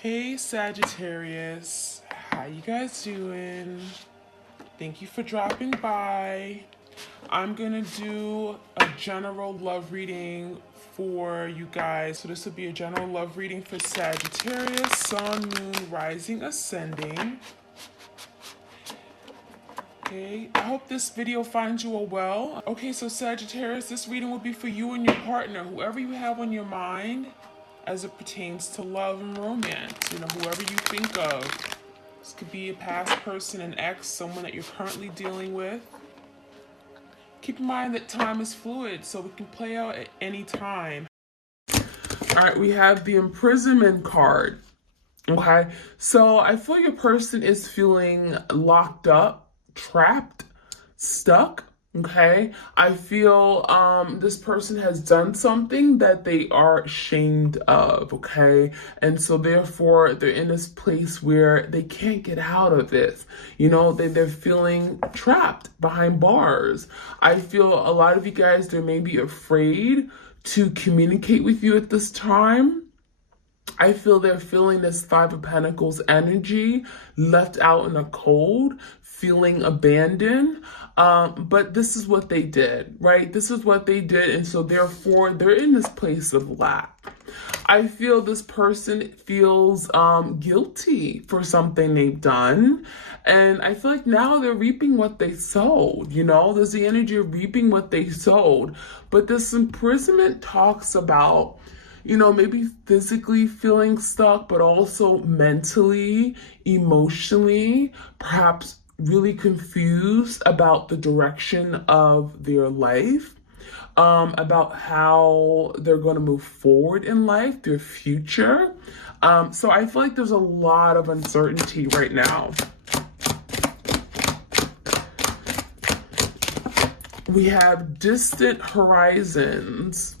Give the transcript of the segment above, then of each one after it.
Hey Sagittarius, how you guys doing? Thank you for dropping by. I'm gonna do a general love reading for you guys. So this will be a general love reading for Sagittarius, Sun, Moon, Rising, Ascending. Okay, I hope this video finds you all well. Okay, so Sagittarius, this reading will be for you and your partner, whoever you have on your mind as it pertains to love and romance. You know, whoever you think of. This could be a past person, an ex, someone that you're currently dealing with. Keep in mind that time is fluid, so it can play out at any time. All right, we have the imprisonment card. Okay, so I feel your person is feeling locked up, trapped, stuck. Okay, I feel this person has done something that they are ashamed of. Okay, and so therefore they're in this place where they can't get out of it. You know, they're feeling trapped behind bars. I feel a lot of you guys, they may be afraid to communicate with you at this time. I feel they're feeling this Five of Pentacles energy, left out in the cold, feeling abandoned. But this is what they did, right? This is what they did. And so therefore, they're in this place of lack. I feel this person feels guilty for something they've done. And I feel like now they're reaping what they sowed, you know? There's the energy of reaping what they sowed. But this imprisonment talks about, you know, maybe physically feeling stuck, but also mentally, emotionally, perhaps really confused about the direction of their life, about how they're going to move forward in life, their future. So I feel like there's a lot of uncertainty right now. We have distant horizons.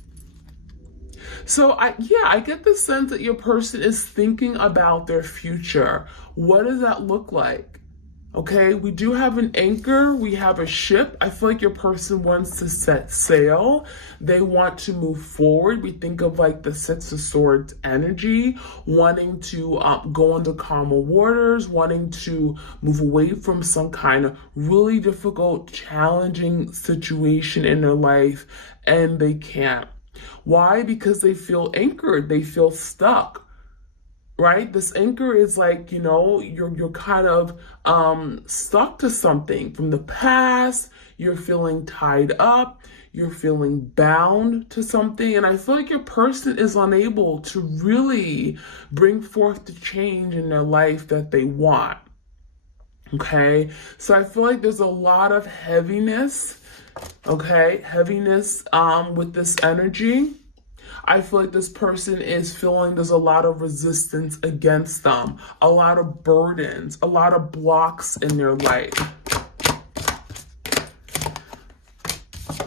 So I get the sense that your person is thinking about their future. What does that look like? Okay, we do have an anchor, we have a ship. I feel like your person wants to set sail. They want to move forward. We think of like the Six of Swords energy, wanting to go into calmer waters, wanting to move away from some kind of really difficult, challenging situation in their life, and they can't. Why? Because they feel anchored, they feel stuck, right? This anchor is like, you know, you're kind of stuck to something from the past. You're feeling tied up, you're feeling bound to something, and I feel like your person is unable to really bring forth the change in their life that they want. Okay, so I feel like there's a lot of heaviness. Okay, heaviness with this energy. I feel like this person is feeling there's a lot of resistance against them, a lot of burdens, a lot of blocks in their life.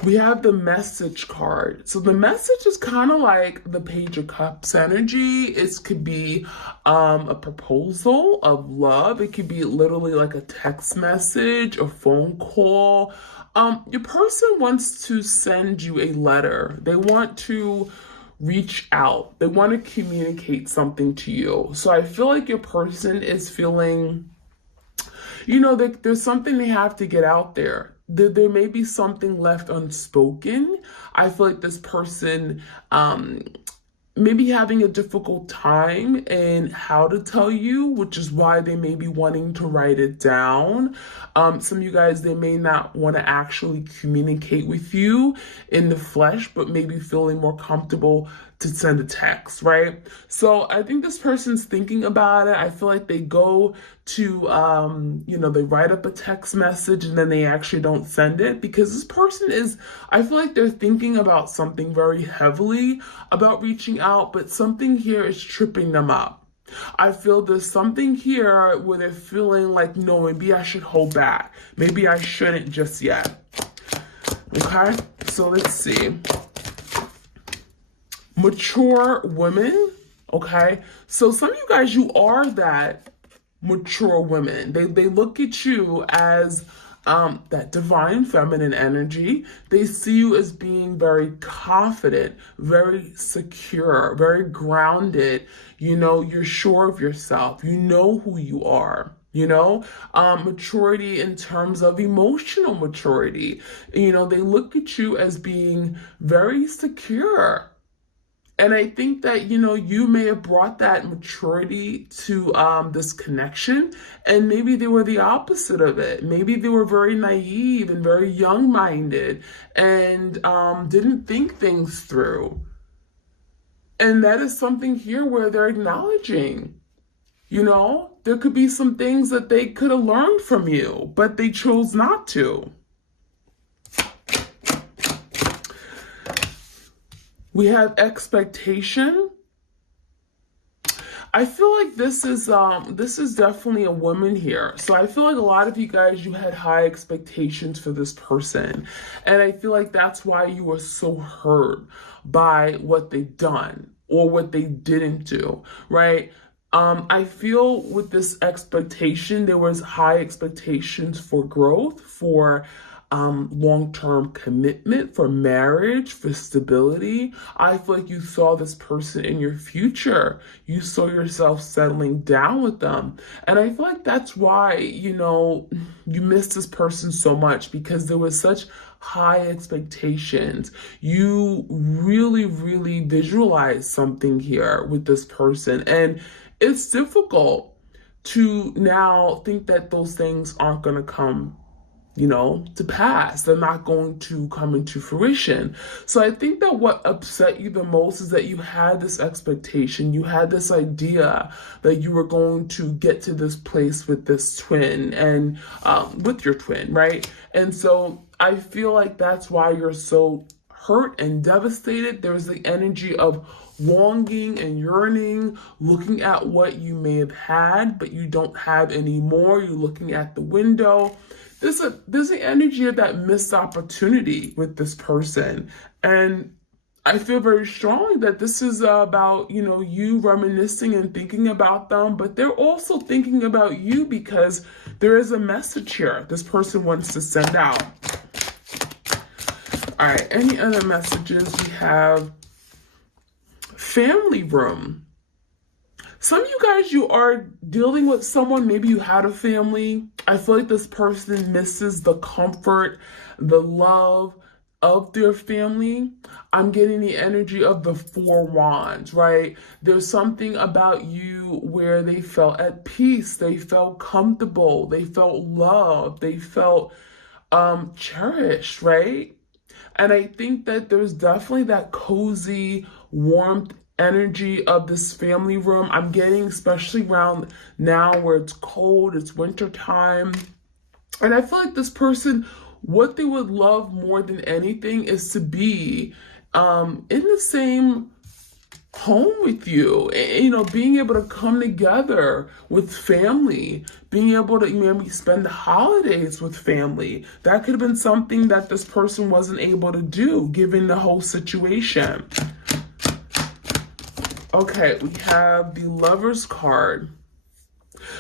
We have the message card. So the message is kind of like the Page of Cups energy. It could be a proposal of love. It could be literally like a text message, a phone call. Your person wants to send you a letter. They want to reach out. They want to communicate something to you. So I feel like your person is feeling, you know, there's something they have to get out there. There may be something left unspoken. I feel like this person maybe having a difficult time in how to tell you, which is why they may be wanting to write it down. Some of you guys, they may not want to actually communicate with you in the flesh, but maybe feeling more comfortable to send a text, right? So I think this person's thinking about it. I feel like they go to, you know, they write up a text message and then they actually don't send it because this person is, I feel like they're thinking about something very heavily about reaching out, but something here is tripping them up. I feel there's something here where they're feeling like, no, maybe I should hold back. Maybe I shouldn't just yet. Okay, so let's see. Mature women, okay? So some of you guys, you are that mature women. They look at you as that divine feminine energy. They see you as being very confident, very secure, very grounded. You know, you're sure of yourself. You know who you are. You know, maturity in terms of emotional maturity. You know, they look at you as being very secure. And I think that, you know, you may have brought that maturity to this connection, and maybe they were the opposite of it. Maybe they were very naive and very young-minded and didn't think things through. And that is something here where they're acknowledging, you know, there could be some things that they could have learned from you, but they chose not to. We have expectation. I feel like this is definitely a woman here. So I feel like a lot of you guys, you had high expectations for this person. And I feel like that's why you were so hurt by what they've done or what they didn't do, right? I feel with this expectation, there was high expectations for growth, for long-term commitment, for marriage, for stability. I feel like you saw this person in your future. You saw yourself settling down with them. And I feel like that's why, you know, you missed this person so much, because there was such high expectations. You really, really visualized something here with this person. And it's difficult to now think that those things aren't going to come, you know, to pass. They're not going to come into fruition. So I think that what upset you the most is that you had this expectation, you had this idea that you were going to get to this place with this twin and with your twin, right? And so I feel like that's why you're so hurt and devastated. There's the energy of longing and yearning, looking at what you may have had, but you don't have anymore. You're looking at the window. There's the energy of that missed opportunity with this person. And I feel very strongly that this is about, you know, you reminiscing and thinking about them, but they're also thinking about you, because there is a message here this person wants to send out. All right, any other messages? We have family room. Some of you guys, you are dealing with someone, maybe you had a family. I feel like this person misses the comfort, the love of their family. I'm getting the energy of the Four Wands, right? There's something about you where they felt at peace, they felt comfortable, they felt loved, they felt cherished, right? And I think that there's definitely that cozy warmth energy of this family room. I'm getting, especially around now where it's cold, it's winter time. And I feel like this person, what they would love more than anything is to be in the same home with you, you know, being able to come together with family, being able to maybe spend the holidays with family. That could have been something that this person wasn't able to do given the whole situation. Okay, we have the Lovers card.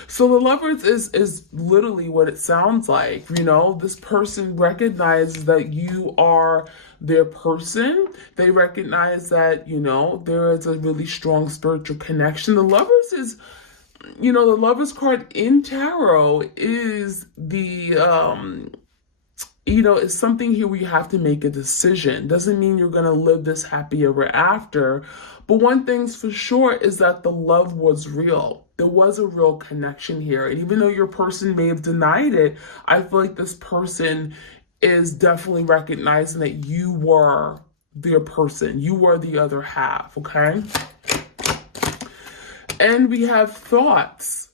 So the Lovers is literally what it sounds like. You know, this person recognizes that you are their person. They recognize that, you know, there is a really strong spiritual connection. The Lovers is, you know, the Lovers card in tarot is the, you know, it's something here where you have to make a decision. Doesn't mean you're going to live this happy ever after. But one thing's for sure is that the love was real. There was a real connection here. And even though your person may have denied it, I feel like this person is definitely recognizing that you were their person. You were the other half, okay? And we have thoughts.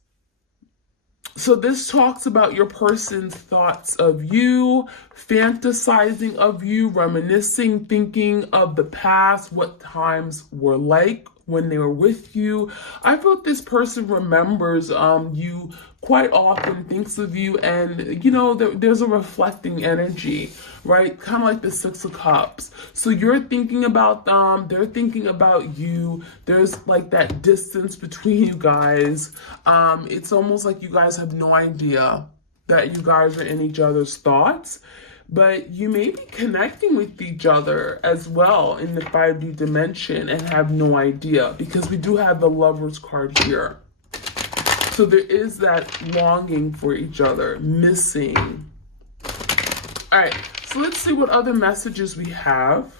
So this talks about your person's thoughts of you, fantasizing of you, reminiscing, thinking of the past, what times were like when they were with you. I feel like this person remembers you quite often, thinks of you, and, you know, there's a reflecting energy, right? Kind of like the Six of Cups. So you're thinking about them, they're thinking about you. There's like that distance between you guys. It's almost like you guys have no idea that you guys are in each other's thoughts, but you may be connecting with each other as well in the 5D dimension and have no idea, because we do have the Lovers card here. So there is that longing for each other, missing. All right, so let's see what other messages we have.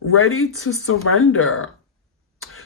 Ready to surrender.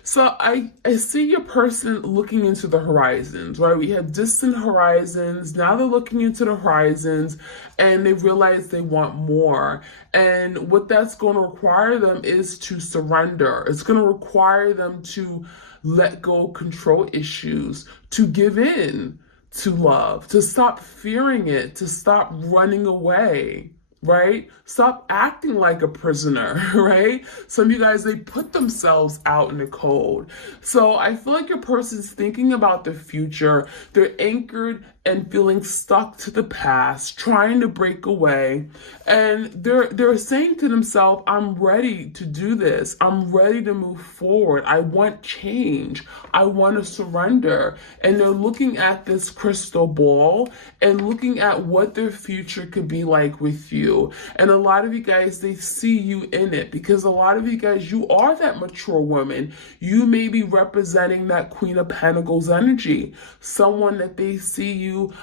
So I see your person looking into the horizons, right? We have distant horizons. Now they're looking into the horizons and they realize they want more. And what that's going to require them is to surrender. It's going to require them to let go of control issues, to give in to love, to stop fearing it, to stop running away. Right? Stop acting like a prisoner, right? Some of you guys, they put themselves out in the cold. So I feel like your person's thinking about the future. They're anchored and feeling stuck to the past, trying to break away. And they're saying to themselves, I'm ready to do this. I'm ready to move forward. I want change. I want to surrender. And they're looking at this crystal ball and looking at what their future could be like with you. And a lot of you guys, they see you in it, because a lot of you guys, you are that mature woman. You may be representing that Queen of Pentacles energy, someone that they see you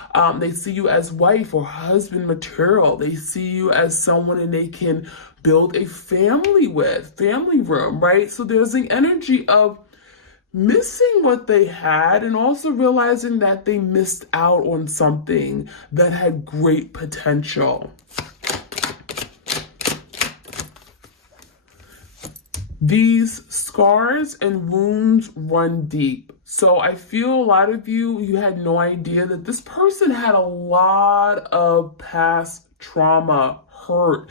as wife or husband material. They see you as someone and they can build a family with, family room, right? So there's the energy of missing what they had and also realizing that they missed out on something that had great potential. These scars and wounds run deep. So I feel a lot of you had no idea that this person had a lot of past trauma, hurt,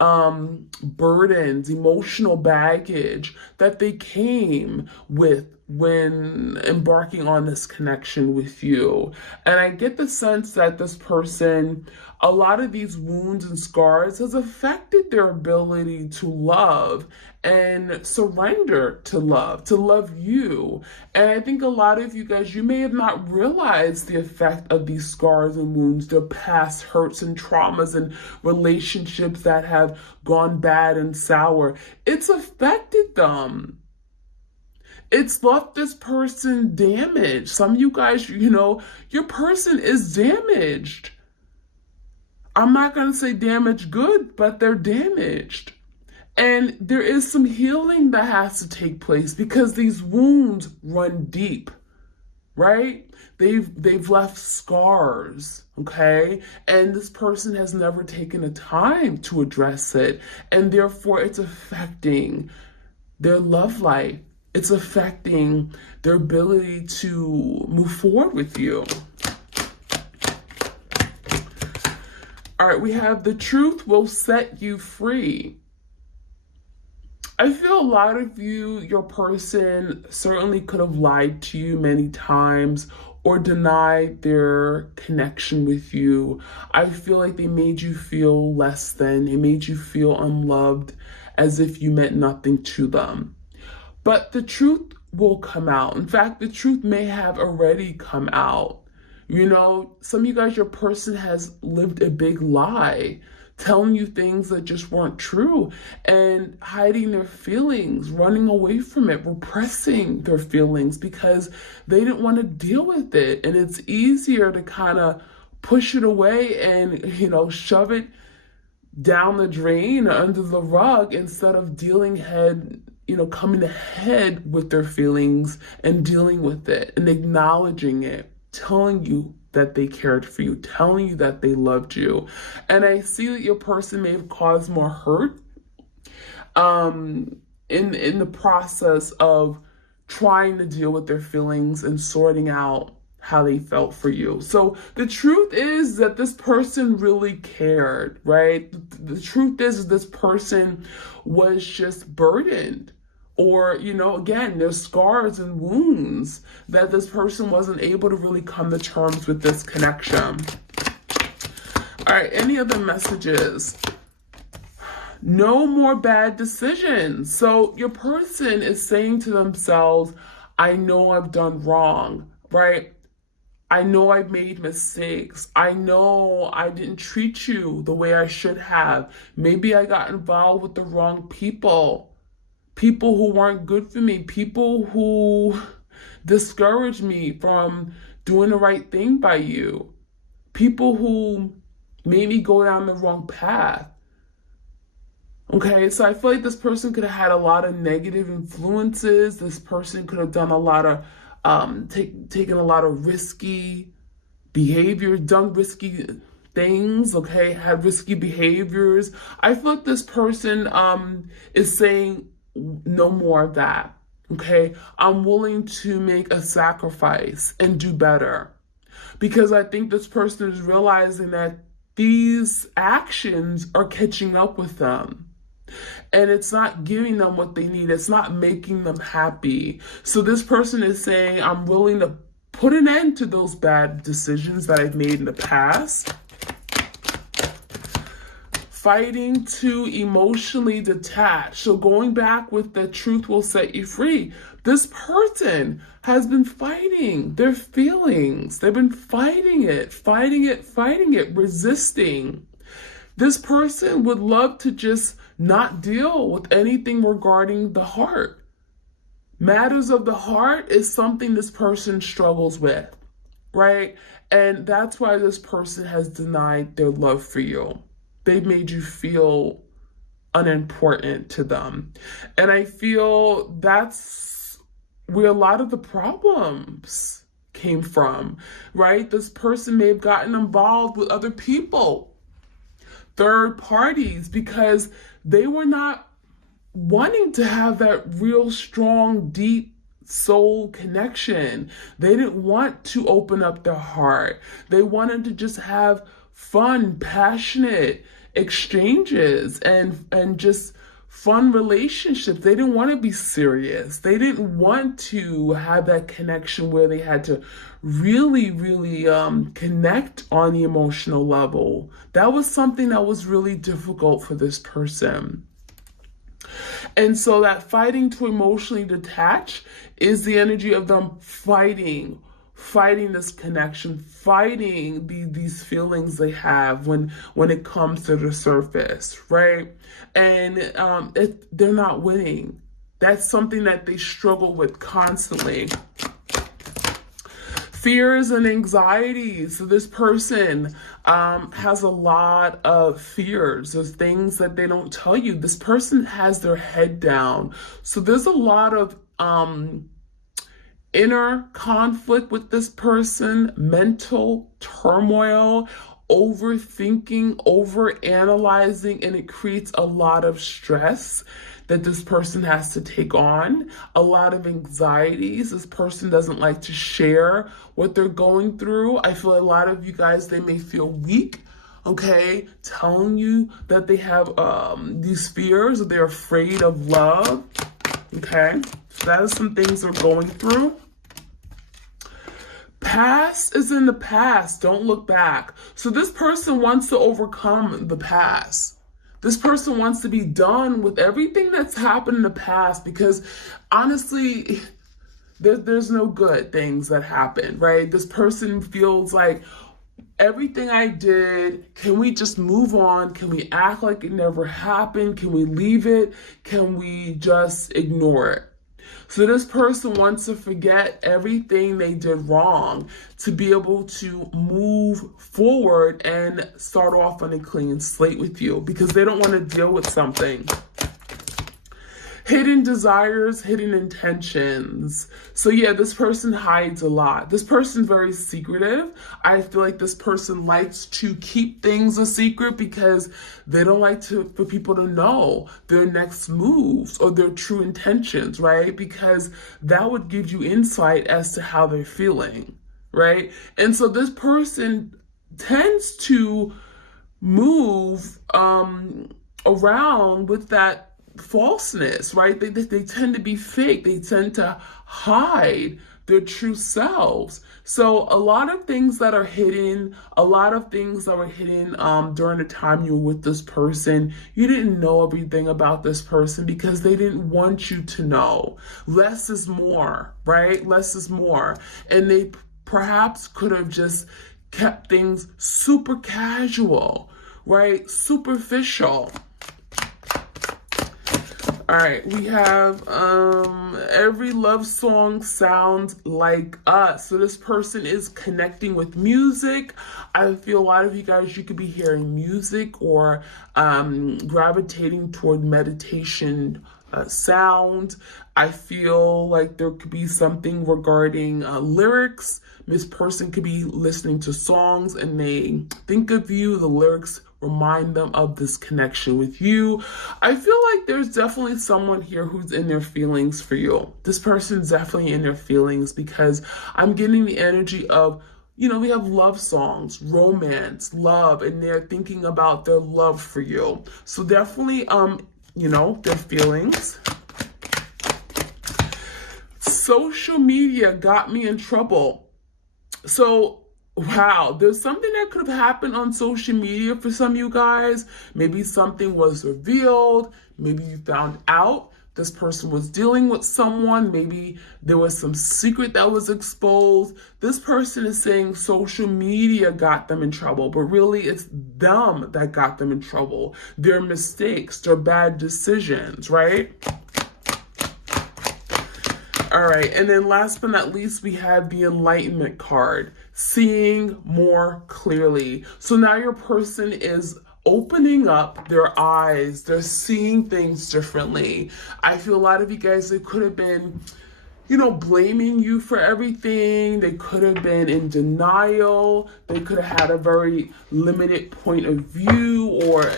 burdens, emotional baggage that they came with when embarking on this connection with you. And I get the sense that this person, a lot of these wounds and scars has affected their ability to love and surrender to love you. And I think a lot of you guys, you may have not realized the effect of these scars and wounds, their past hurts and traumas and relationships that have gone bad and sour. It's affected them. It's left this person damaged. Some of you guys, your person is damaged. I'm not going to say damaged good, but they're damaged. And there is some healing that has to take place because these wounds run deep, right? They've left scars, okay? And this person has never taken the time to address it. And therefore, it's affecting their love life. It's affecting their ability to move forward with you. All right, we have the truth will set you free. I feel a lot of you, your person certainly could have lied to you many times or denied their connection with you. I feel like they made you feel less than. They made you feel unloved, as if you meant nothing to them. But the truth will come out. In fact, the truth may have already come out. Some of you guys, your person has lived a big lie, telling you things that just weren't true and hiding their feelings, running away from it, repressing their feelings because they didn't want to deal with it. And it's easier to kind of push it away and, shove it down the drain or under the rug instead of coming ahead with their feelings and dealing with it and acknowledging it, telling you that they cared for you, telling you that they loved you. And I see that your person may have caused more hurt in the process of trying to deal with their feelings and sorting out how they felt for you. So the truth is that this person really cared, right? The truth is this person was just burdened. Or, again, there's scars and wounds that this person wasn't able to really come to terms with this connection. All right, any other messages? No more bad decisions. So your person is saying to themselves, I know I've done wrong, right? I know I've made mistakes. I know I didn't treat you the way I should have. Maybe I got involved with the wrong people. People who weren't good for me. People who discouraged me from doing the right thing by you. People who made me go down the wrong path. Okay, so I feel like this person could have had a lot of negative influences. This person could have done a lot of, taken a lot of risky behavior, done risky things, okay, had risky behaviors. I feel like this person is saying no more of that, okay? I'm willing to make a sacrifice and do better. Because I think this person is realizing that these actions are catching up with them. And it's not giving them what they need. It's not making them happy. So this person is saying, I'm willing to put an end to those bad decisions that I've made in the past. Fighting to emotionally detach. So going back with the truth will set you free. This person has been fighting their feelings. They've been fighting it, resisting. This person would love to just not deal with anything regarding the heart. Matters of the heart is something this person struggles with, right? And that's why this person has denied their love for you. They've made you feel unimportant to them. And I feel that's where a lot of the problems came from, right? This person may have gotten involved with other people, third parties, because they were not wanting to have that real strong, deep soul connection. They didn't want to open up their heart. They wanted to just have fun, passionate exchanges and just fun relationships. They didn't want to be serious. They didn't want to have that connection where they had to really, really connect on the emotional level. That was something that was really difficult for this person. And so that fighting to emotionally detach is the energy of them fighting this connection, fighting these feelings they have when it comes to the surface, right? And they're not winning. That's something that they struggle with constantly. Fears and anxieties. So this person has a lot of fears. There's things that they don't tell you. This person has their head down. So there's a lot of inner conflict with this person, mental turmoil, overthinking, overanalyzing, and it creates a lot of stress that this person has to take on, a lot of anxieties. This person doesn't like to share what they're going through. I feel a lot of you guys, they may feel weak, okay, telling you that they have these fears, or they're afraid of love, okay? So that is some things they're going through. Past is in the past. Don't look back. So this person wants to overcome the past. This person wants to be done with everything that's happened in the past, because honestly, there's no good things that happen, right? This person feels like everything I did, can we just move on? Can we act like it never happened? Can we leave it? Can we just ignore it? So this person wants to forget everything they did wrong to be able to move forward and start off on a clean slate with you, because they don't want to deal with something. Hidden desires, hidden intentions. So yeah, this person hides a lot. This person's very secretive. I feel like this person likes to keep things a secret because they don't like for people to know their next moves or their true intentions, right? Because that would give you insight as to how they're feeling, right? And so this person tends to move around with that falseness, right? They tend to be fake. They tend to hide their true selves. So a lot of things that are hidden, during the time you were with this person, you didn't know everything about this person because they didn't want you to know. Less is more, right? Less is more. And they perhaps could have just kept things super casual, right? Superficial. All right, we have every love song sounds like us. So this person is connecting with music. I feel a lot of you guys, you could be hearing music or gravitating toward meditation sound. I feel like there could be something regarding lyrics. This person could be listening to songs and they think of you. The lyrics remind them of this connection with you. I feel like there's definitely someone here who's in their feelings for you. This person's definitely in their feelings because I'm getting the energy of, we have love songs, romance, love, and they're thinking about their love for you. So definitely, their feelings. Social media got me in trouble. So, wow, there's something that could have happened on social media for some of you guys. Maybe something was revealed. Maybe you found out this person was dealing with someone. Maybe there was some secret that was exposed. This person is saying social media got them in trouble, but really it's them that got them in trouble. Their mistakes, their bad decisions, right? All right, and then last but not least, we have the Enlightenment card, seeing more clearly. So now your person is opening up their eyes. They're seeing things differently. I feel a lot of you guys, they could have been, blaming you for everything. They could have been in denial. They could have had a very limited point of view or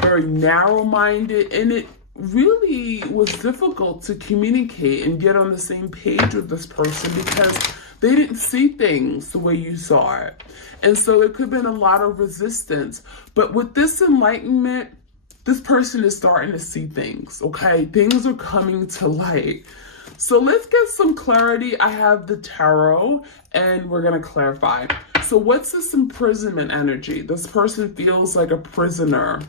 very narrow-minded, and it really was difficult to communicate and get on the same page with this person because they didn't see things the way you saw it. And so there could have been a lot of resistance. But with this enlightenment, this person is starting to see things, okay? Things are coming to light. So let's get some clarity. I have the tarot and we're going to clarify. So what's this imprisonment energy? This person feels like a prisoner.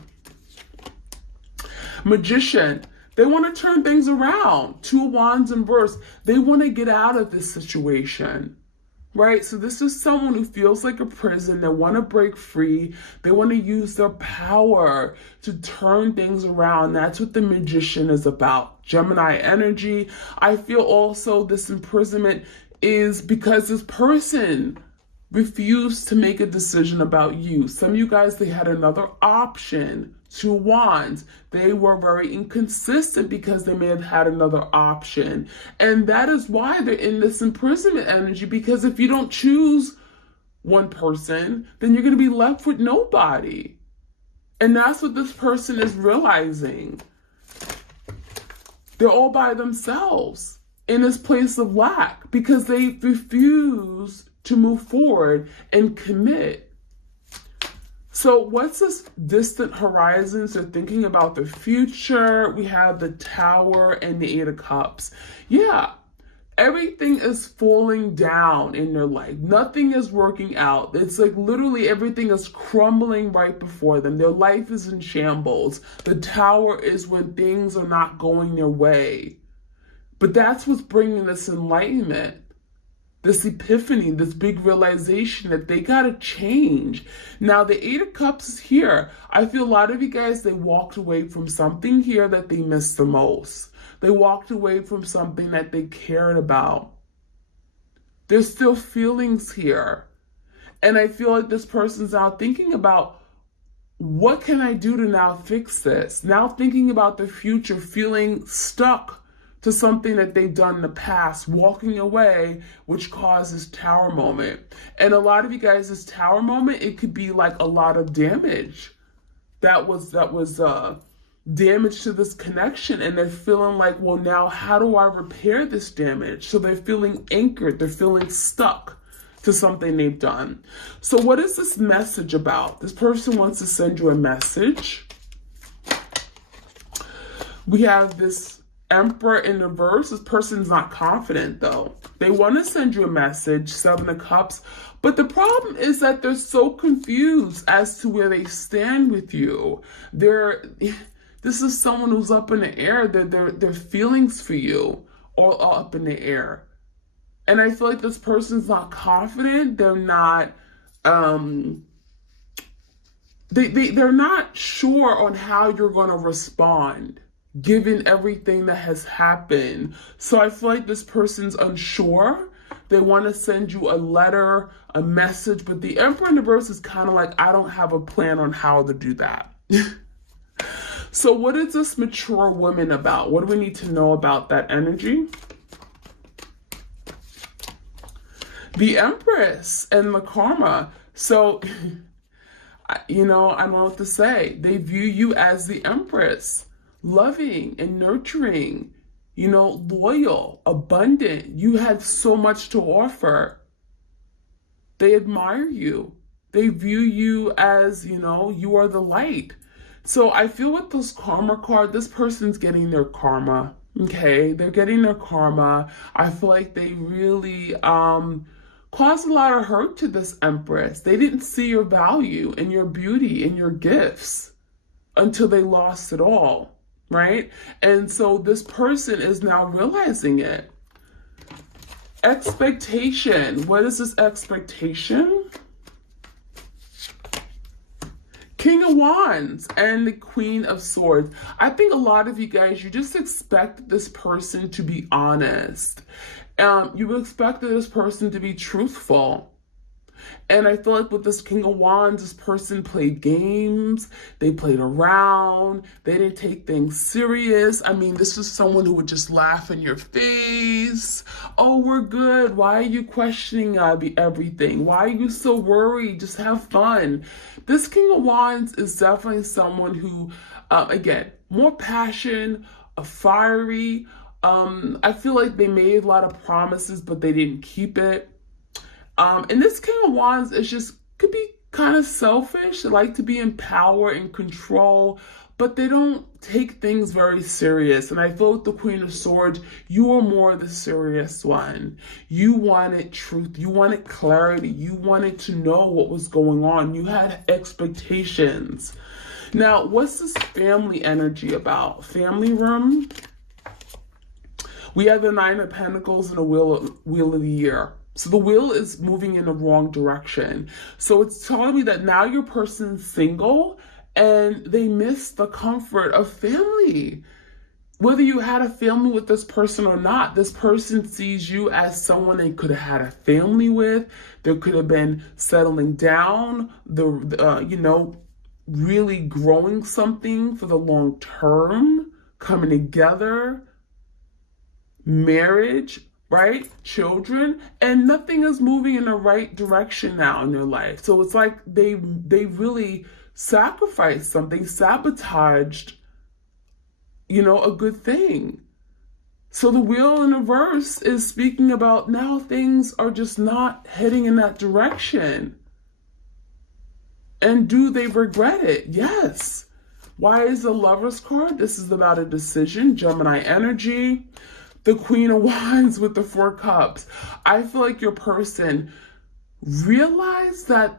Magician, they want to turn things around. 2 of Wands in reverse. They want to get out of this situation, right? So this is someone who feels like a prison. They want to break free. They want to use their power to turn things around. That's what the Magician is about. Gemini energy. I feel also this imprisonment is because this person refused to make a decision about you. Some of you guys, they had another option. 2 Wands. They were very inconsistent because they may have had another option. And that is why they're in this imprisonment energy, because if you don't choose one person, then you're going to be left with nobody. And that's what this person is realizing. They're all by themselves in this place of lack because they refuse to move forward and commit. So what's this distant horizons? They're thinking about the future. We have the Tower and the 8 of Cups. Yeah, everything is falling down in their life. Nothing is working out. It's like literally everything is crumbling right before them. Their life is in shambles. The Tower is when things are not going their way. But that's what's bringing this enlightenment. This epiphany, this big realization that they got to change. Now, the 8 of Cups is here. I feel a lot of you guys, they walked away from something here that they missed the most. They walked away from something that they cared about. There's still feelings here. And I feel like this person's now thinking about, what can I do to now fix this? Now thinking about the future, feeling stuck to something that they've done in the past, walking away, which causes Tower moment. And a lot of you guys, this Tower moment, it could be like a lot of damage that was damage to this connection. And they're feeling like, well, now how do I repair this damage? So they're feeling anchored. They're feeling stuck to something they've done. So what is this message about? This person wants to send you a message. We have this Emperor in reverse, this person's not confident though. They want to send you a message, Seven of Cups, but the problem is that they're so confused as to where they stand with you. This is someone who's up in the air. Their feelings for you are all up in the air. And I feel like this person's not confident. They're not, they're not sure on how you're going to respond given everything that has happened. So I feel like this person's unsure. They want to send you a letter, a message, but the Emperor in reverse is kind of like, I don't have a plan on how to do that. So what is this mature woman about? What do we need to know about that energy? The Empress and the karma. So, you know, I don't know what to say. They view you as the Empress, loving and nurturing, you know, loyal, abundant. You have so much to offer. They admire you. They view you as, you know, you are the light. So I feel with this karma card, this person's getting their karma. Okay, they're getting their karma. I feel like they really caused a lot of hurt to this Empress. They didn't see your value and your beauty and your gifts until they lost it all, right? And so this person is now realizing it. Expectation. What is this expectation? King of Wands and the Queen of Swords. I think a lot of you guys, you just expect this person to be honest. You expect this person to be truthful. And I feel like with this King of Wands, this person played games. They played around. They didn't take things serious. I mean, this is someone who would just laugh in your face. Oh, we're good. Why are you questioning everything? Why are you so worried? Just have fun. This King of Wands is definitely someone who, again, more passion, fiery. I feel like they made a lot of promises, but they didn't keep it. And this King of Wands is just, could be kind of selfish. They like to be in power and control, but they don't take things very serious. And I feel with the Queen of Swords, you are more the serious one. You wanted truth. You wanted clarity. You wanted to know what was going on. You had expectations. Now, what's this family energy about? Family room. We have the Nine of Pentacles and the Wheel of the Year. So the wheel is moving in the wrong direction. So it's telling me that now your person's single and they miss the comfort of family. Whether you had a family with this person or not, this person sees you as someone they could have had a family with. There could have been settling down, you know, really growing something for the long term, coming together, marriage, right? Children, and nothing is moving in the right direction now in their life. So it's like they really sacrificed something, sabotaged, you know, a good thing. So the wheel in reverse is speaking about now things are just not heading in that direction. And do they regret it? Yes. Why is the Lover's card? This is about a decision, Gemini energy. The Queen of Wands with the Four Cups. I feel like your person realized that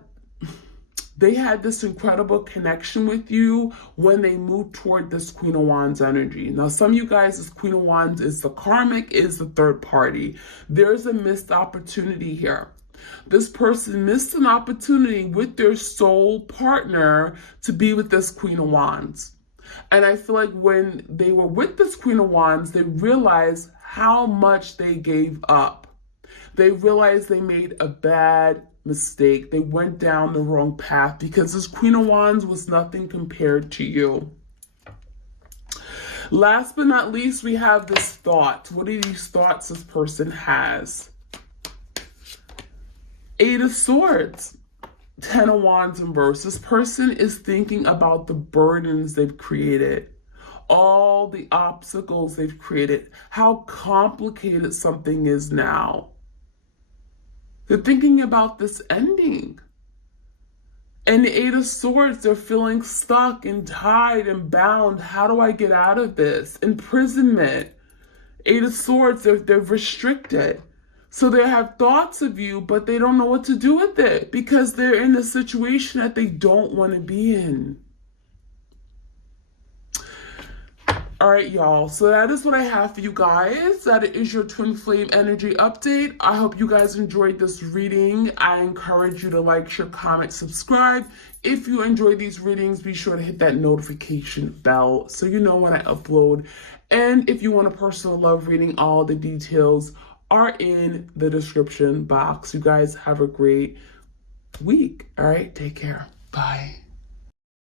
they had this incredible connection with you when they moved toward this Queen of Wands energy. Now, some of you guys, this Queen of Wands is the karmic, is the third party. There's a missed opportunity here. This person missed an opportunity with their soul partner to be with this Queen of Wands. And I feel like when they were with this Queen of Wands, they realized how much they gave up. They realized they made a bad mistake. They went down the wrong path because this Queen of Wands was nothing compared to you. Last but not least, we have this thought. What are these thoughts this person has? Eight of Swords. Ten of Wands in reverse. This person is thinking about the burdens they've created, all the obstacles they've created, how complicated something is now. They're thinking about this ending. And the Eight of Swords, they're feeling stuck and tied and bound. How do I get out of this? Imprisonment. Eight of Swords, they're restricted. So they have thoughts of you, but they don't know what to do with it because they're in a situation that they don't want to be in. All right, y'all. So that is what I have for you guys. That is your twin flame energy update. I hope you guys enjoyed this reading. I encourage you to like, share, comment, subscribe. If you enjoy these readings, be sure to hit that notification bell so you know when I upload. And if you want a personal love reading, all the details are in the description box. You guys have a great week. All right, take care. Bye.